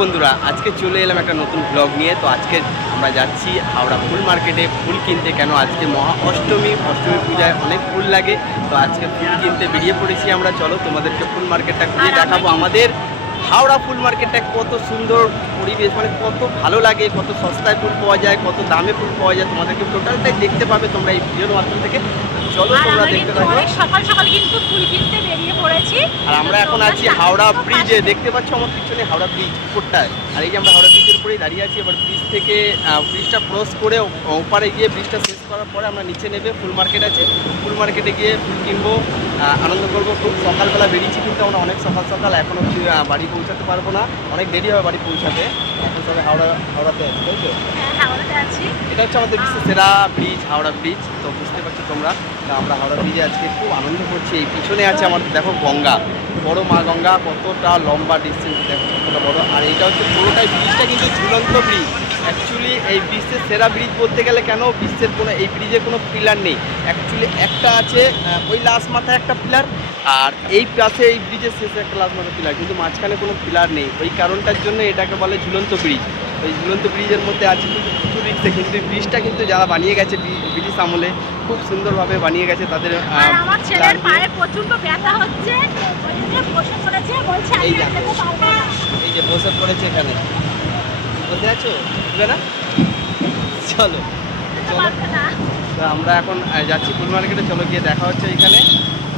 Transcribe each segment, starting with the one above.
বন্ধুরা, আজকে চলে এলাম একটা নতুন ব্লগ নিয়ে। তো আজকে আমরা যাচ্ছি হাওড়া ফুল মার্কেটে ফুল কিনতে। কেন আজকে মহা অষ্টমী পূজায় অনেক ফুল লাগে। তো আজকে ফুল কিনতে বেরিয়ে পড়েছি আমরা। চলো তোমাদেরকে ফুল মার্কেটটা ঘুরে দেখাবো। আমাদের হাওড়া ফুল মার্কেটটা কত সুন্দর পরিবেশ, মানে কত ভালো লাগে, কত সস্তায় ফুল পাওয়া যায়, কত দামে ফুল পাওয়া যায়, তোমাদেরকে টোটালটাই দেখতে পাবে তোমরা এই ভিডিওর মাধ্যম থেকে। চলো তোমরা দেখতে থাকো। সকাল সকাল কিন্তু ফুল কিনতে বেরিয়ে পড়েছি। আর আমরা এখন আছি হাওড়া ব্রিজে, দেখতে পাচ্ছ আমার পিছনে হাওড়া ব্রিজ উপরটায়। আর এই যে আমরা হাওড়া ব্রিজের উপরেই দাঁড়িয়ে আছি। এবার ব্রিজ থেকে ব্রিজটা ক্রস করে ওপারে গিয়ে ব্রিজটা শেষ করার পরে আমরা নিচে নেবে ফুল মার্কেট আছে। ফুল মার্কেটে গিয়ে ফুল কিনবো, আনন্দ করবো। খুব সকালবেলা বেরিয়েছি কিন্তু আমরা অনেক সকাল এখনও বাড়ি পৌঁছাতে পারবো না, অনেক দেরি হবে বাড়ি পৌঁছাতে। এখন সবাই হাওড়াতে আছি, তাই তো? এটা হচ্ছে আমাদের বিশ্বের সেরা ব্রিজ, হাওড়া ব্রিজ। তো বুঝতে পারছো তোমরা, আমরা হাওড়া ব্রিজে আজকে খুব আনন্দ করছি। এই পিছনে আছে আমাদের দেখো গঙ্গা, বড় মা গঙ্গা, কতটা লম্বা ডিস্টেন্স দেখো, কতটা বড়। আর এটা হচ্ছে পুরোটাই ব্রিজটা কিন্তু ঝুলন্ত ব্রিজ। অ্যাকচুয়ালি এই বিশ্বের সেরা ব্রিজ বলতে গেলে কেন, বিশ্বের কোনো এই ব্রিজে কোনো পিলার নেই। অ্যাকচুয়ালি একটা আছে ওই লাস্ট মাথায় একটা পিলার, আর এই পাশে এই ব্রিজের শেষে একটা লাস্ট মাথায় পিলার, কিন্তু মাঝখানে কোনো পিলার নেই। ওই কারণটার জন্য এটাকে বলে ঝুলন্ত ব্রিজ। ওই ঝুলন্ত ব্রিজের মধ্যে আছে কিন্তু প্রচুর রিক্সে, কিন্তু ব্রিজটা কিন্তু যারা বানিয়ে গেছে ব্রিটিশ আমলে খুব সুন্দরভাবে বানিয়ে গেছে। তাদের আমার ছেলের পায়ে প্রচন্ড ব্যথা হচ্ছে, বসে পড়েছে, বলছে আমি আর যেতে পারবো না। এই যে বসে পড়েছে, এখানে বসে আছো, বুঝবে না? চলো তো আমরা এখন যাচ্ছি ফুল মার্কেটে। চলো গিয়ে দেখা হচ্ছে এখানে।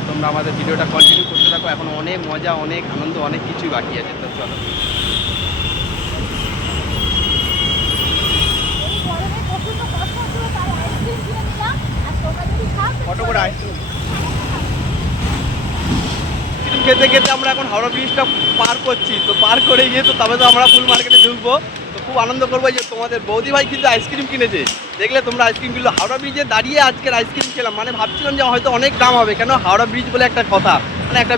তোমরা আমাদের ভিডিওটা কন্টিনিউ করতে থাকো, এখন অনেক মজা, অনেক আনন্দ, অনেক কিছুই বাকি আছে। তো চলো। ফটো করে আইসক্রিম খেতে খেতে আমরা এখন হাওড়া ব্রিজটা পার করছি। তো পার করে গিয়ে তো তবে তো আমরা ফুল মার্কেটে ঢুকবো। তো খুব আনন্দ করবো যে তোমাদের বৌদি ভাই কিন্তু আইসক্রিম কিনেছে, দেখলে তোমরা আইসক্রিম কিনলো। হাওড়া ব্রিজে দাঁড়িয়ে আজকের আইসক্রিম খেলাম, মানে ভাবছিলাম যে হয়তো অনেক দাম হবে, কেন হাওড়া ব্রিজ বলে একটা কথা, মানে একটা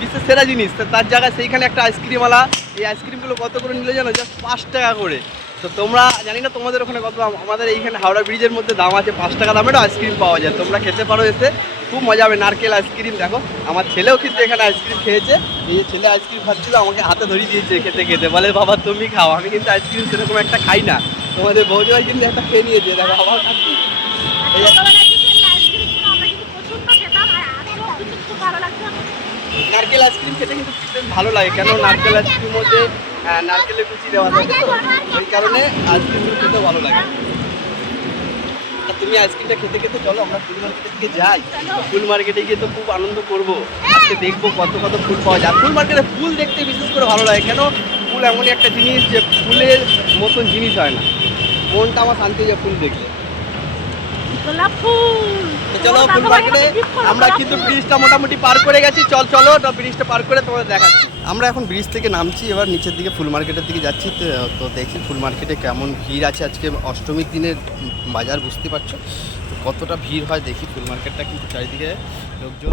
বিশ্বের সেরা জিনিস। তার জায়গায় সেইখানে একটা আইসক্রিমওয়ালা এই আইসক্রিমগুলো কত করে নিলে জানো, জাস্ট 5 টাকা করে। তো তোমরা জানি না তোমাদের ওখানে কত দাম, আমাদের এইখানে হাওড়া ব্রিজের মধ্যে দাম আছে 5 টাকা দামেরও আইসক্রিম পাওয়া যায়। তোমরা খেতে পারো এসে, খুব মজা হবে। নারকেল আইসক্রিম দেখো, আমার ছেলেও কিন্তু এখানে আইসক্রিম খেয়েছে। এই যে ছেলে আইসক্রিম খাচ্ছিল, আমাকে হাতে ধরিয়ে দিয়েছে খেতে খেতে, বলে বাবা তুমি খাও। আমি কিন্তু আইসক্রিম সেরকম একটা খাই না, তোমাদের বৌদি ভাই কিন্তু একটা খেয়ে নিয়েছে, দেখো আবার খাচ্ছি। নারকেল আইসক্রিম খেতে কিন্তু ভালো লাগে, কেন নারকেল আইসক্রিমের মধ্যে নারকেলের কুচি দেওয়া থাকে, তো ওই কারণে আইসক্রিমগুলো খেতে ভালো লাগে। তুমি আইসক্রিমটা খেতে খেতে চলো আমরা ফুল মার্কেটের দিকে যাই। ফুল মার্কেটে গিয়ে তো খুব আনন্দ করবো, আজকে দেখবো কত কত ফুল পাওয়া যায়। ফুল মার্কেটে ফুল দেখতে বিশেষ করে ভালো লাগে, কেন ফুল এমনই একটা জিনিস যে ফুলের মতন জিনিস হয় না। মনটা আমার শান্তি হয়ে যায় ফুল দেখলে। চলো ফুল মার্কেটে আমরা কিন্তু ব্রিজটা মোটামুটি পার করে গেছি। চলো ব্রিজটা পার করে তোমাদের দেখাচ্ছি। আমরা এখন ব্রিজ থেকে নামছি, এবার নিচের দিকে ফুল মার্কেটের দিকে যাচ্ছি। তো দেখি ফুল মার্কেটে কেমন ভিড় আছে। আজকে অষ্টমীর দিনের বাজার, বুঝতে পারছো তো কতটা ভিড় হয়। দেখি ফুল মার্কেটটা কিন্তু চারিদিকে লোকজন।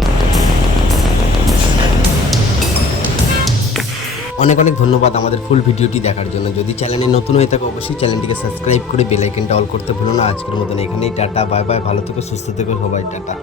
অনেক অনেক ধন্যবাদ আমাদের ফুল ভিডিওটি দেখার জন্য। যদি চ্যানেলে নতুন হয়ে থাকে অবশ্যই চ্যানেলটিকে সাবস্ক্রাইব করে বেল আইকনটা অল করতে ভুলো না। আজকের মতন এখানেই টাটা, বাই বাই, ভালো থেকো, সুস্থ থেকো সবাই, টাটা।